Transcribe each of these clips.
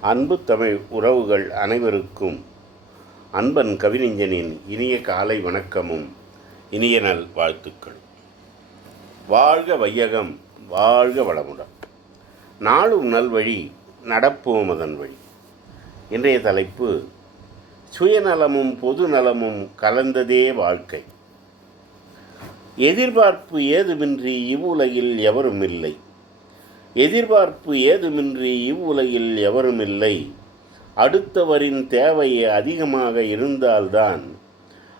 அன்பு தமிழ் உறவுகள் அனைவருக்கும் அன்பன் கவிஞனின் இனிய காலை வணக்கமும் இனிய நல் வாழ்த்துக்கள். வாழ்க வையகம் வாழ்க வளமுடன். நாளும் நல்வழி நடப்போம் அதன் வழி. இன்றைய தலைப்பு சுயநலமும் பொது நலமும் கலந்ததே வாழ்க்கை. எதிர்பார்ப்பு ஏதுமின்றி இவ்வுலகில் எவரும் இல்லை. எதிர்பார்ப்பு ஏதுமின்றி இவ்வுலகில் எவருமில்லை. அடுத்தவரின் தேவை அதிகமாக இருந்தால்தான்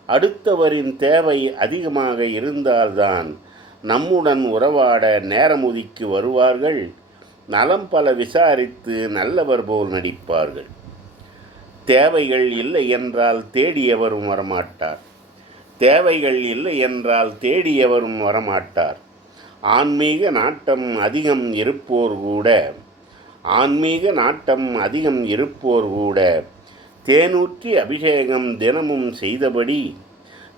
அடுத்தவரின் தேவை அதிகமாக இருந்தால்தான் நம்முடன் உறவாட நேரம் ஒதுக்கி வருவார்கள் நலம் பல விசாரித்து நல்லவர் போல் நடிப்பார்கள். தேவைகள் இல்லை என்றால் தேடியவரும் வரமாட்டார். தேவைகள் இல்லை என்றால் தேடியவரும் வரமாட்டார். ஆன்மீக நாட்டம் அதிகம் இருப்போர் கூட. ஆன்மீக நாட்டம் அதிகம் இருப்போர் கூட. தேனூற்றி அபிஷேகம் தினமும் செய்தபடி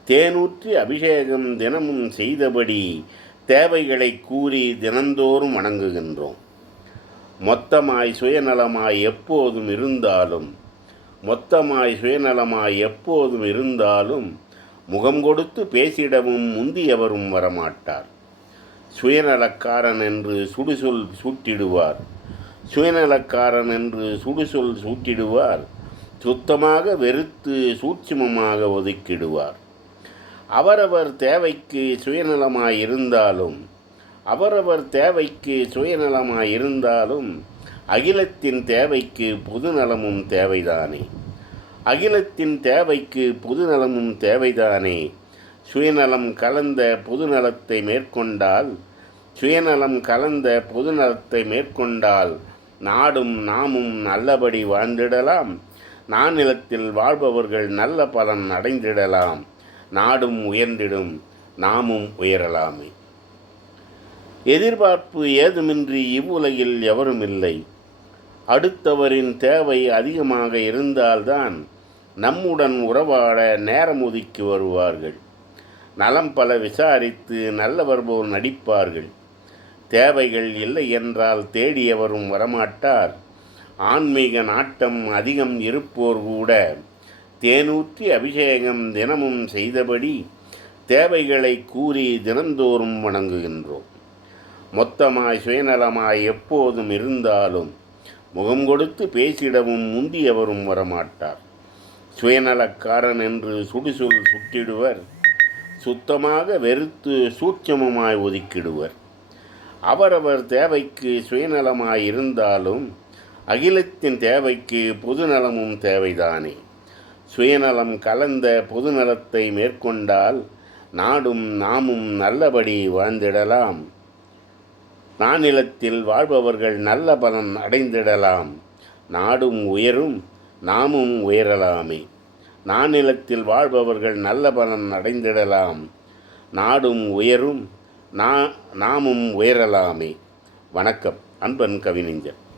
தேனூற்றி அபிஷேகம் தினமும் செய்தபடி தேவைகளை கூறி தினந்தோறும் வணங்குகின்றோம். மொத்தமாய் சுயநலமாய் எப்போதும் இருந்தாலும் மொத்தமாய் சுயநலமாய் எப்போதும் இருந்தாலும் முகம் கொடுத்து பேசிடவும் முந்தியவரும் வரமாட்டார். சுயநலக்காரன் என்று சுடுசொல் சூட்டிடுவார். சுயநலக்காரன் என்று சுடுசொல் சூட்டிடுவார். சுத்தமாக வெறுத்து சூட்சுமமாக ஒதுக்கிடுவார். அவரவர் தேவைக்கு சுயநலமாய் இருந்தாலும் அவரவர் தேவைக்கு சுயநலமாய் இருந்தாலும் அகிலத்தின் தேவைக்கு பொதுநலமும் தேவைதானே? அகிலத்தின் தேவைக்கு பொதுநலமும் தேவைதானே? சுயநலம் கலந்த பொதுநலத்தை மேற்கொண்டால் சுயநலம் கலந்த பொதுநலத்தை மேற்கொண்டால் நாடும் நாமும் நல்லபடி வாழ்ந்திடலாம். நானிலத்தில் வாழ்பவர்கள் நல்ல பலன் அடைந்திடலாம். நாடும் உயர்ந்திடும் நாமும் உயரலாமே. எதிர்பார்ப்பு ஏதுமின்றி இவ்வுலகில் எவரும் இல்லை. அடுத்தவரின் தேவை அதிகமாக இருந்தால்தான் நம்முடன் உறவாட நேரம் ஒதுக்கி வருவார்கள். நலம் பல விசாரித்து நல்லவர் போல் நடிப்பார்கள். தேவைகள் இல்லை என்றால் தேடியவரும் வரமாட்டார். ஆன்மீக நாட்டம் அதிகம் இருப்போர் கூட தேனூற்றி அபிஷேகம் தினமும் செய்தபடி தேவைகளை கூறி தினந்தோறும் வணங்குகின்றோம். மொத்தமாய் சுயநலமாய் எப்போதும் இருந்தாலும் முகம் கொடுத்து பேசிடவும் முந்தியவரும் வரமாட்டார். சுயநலக்காரன் என்று சுடுசொல் சுட்டிடுவர். சுத்தமாக வெறுத்து சூட்சமமாய் ஒதுக்கிடுவர். அவரவர் தேவைக்கு சுயநலமாய் இருந்தாலும் அகிலத்தின் தேவைக்கு பொதுநலமும் தேவைதானே. சுயநலம் கலந்த பொதுநலத்தை மேற்கொண்டால் நாடும் நாமும் நல்லபடி வாழ்ந்திடலாம். நானிலத்தில் வாழ்பவர்கள் நல்ல பலன் அடைந்திடலாம். நாடும் உயரும் நாமும் உயரலாமே. நானிலத்தில் வாழ்பவர்கள் நல்ல பலன் அடைந்திடலாம். நாடும் உயரும் நா நாமும் உயரலாமே. வணக்கம் அன்பன் கவிஞர்